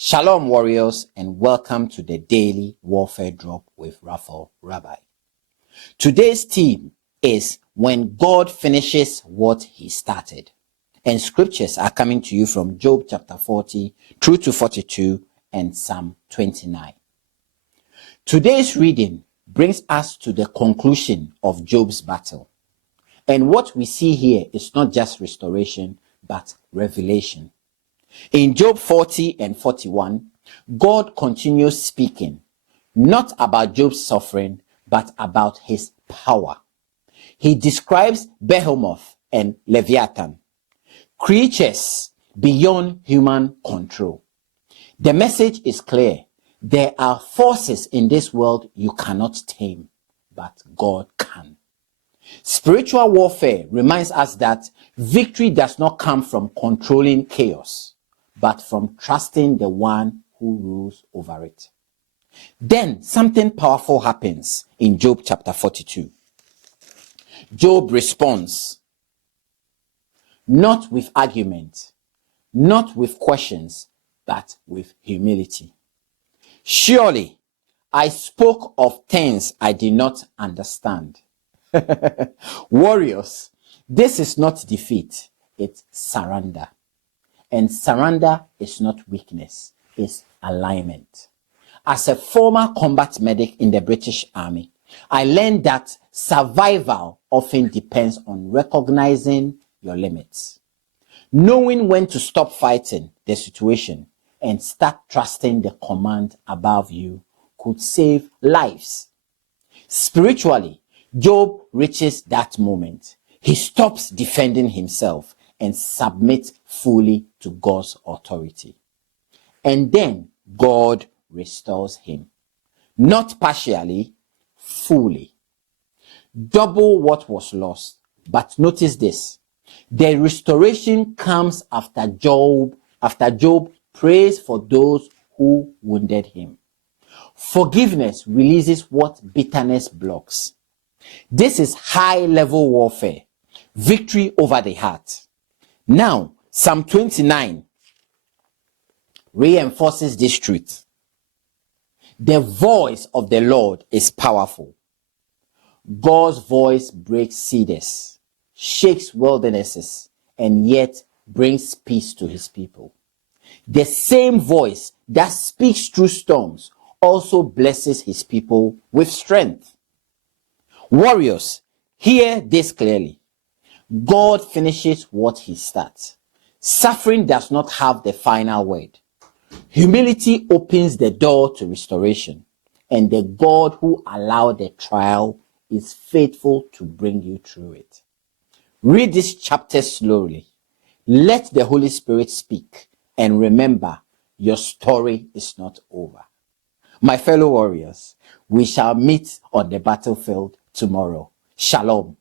Shalom, warriors, and welcome to the Daily Warfare Drop with Raphael, Rabbi. Today's theme is when God finishes what he started. And scriptures are coming to you from Job chapter 40 through to 42 and Psalm 29. Today's reading brings us to the conclusion of Job's battle. And what we see here is not just restoration, but revelation. In Job 40 and 41, God continues speaking, not about Job's suffering, but about his power. He describes Behemoth and Leviathan, creatures beyond human control. The message is clear. There are forces in this world you cannot tame, but God can. Spiritual warfare reminds us that victory does not come from controlling chaos, but from trusting the one who rules over it. Then something powerful happens in Job chapter 42. Job responds, not with argument, not with questions, but with humility. Surely, I spoke of things I did not understand. Warriors, this is not defeat, it's surrender. And surrender is not weakness, it's alignment. As a former combat medic in the British Army, I learned that survival often depends on recognizing your limits. Knowing when to stop fighting the situation and start trusting the command above you could save lives. Spiritually, Job reaches that moment. He stops defending himself and submits fully to God's authority. And then God restores him. Not partially, fully. Double what was lost. But notice this. The restoration comes after Job prays for those who wounded him. Forgiveness releases what bitterness blocks. This is high-level warfare. Victory over the heart. Now, Psalm 29 reinforces this truth. The voice of the Lord is powerful. God's voice breaks cedars, shakes wildernesses, and yet brings peace to his people. The same voice that speaks through storms also blesses his people with strength. Warriors, hear this clearly. God finishes what he starts. Suffering does not have the final word. Humility opens the door to restoration, and the God who allowed the trial is faithful to bring you through it. Read this chapter slowly. Let the Holy Spirit speak, and remember, your story is not over. My fellow warriors, we shall meet on the battlefield tomorrow. Shalom.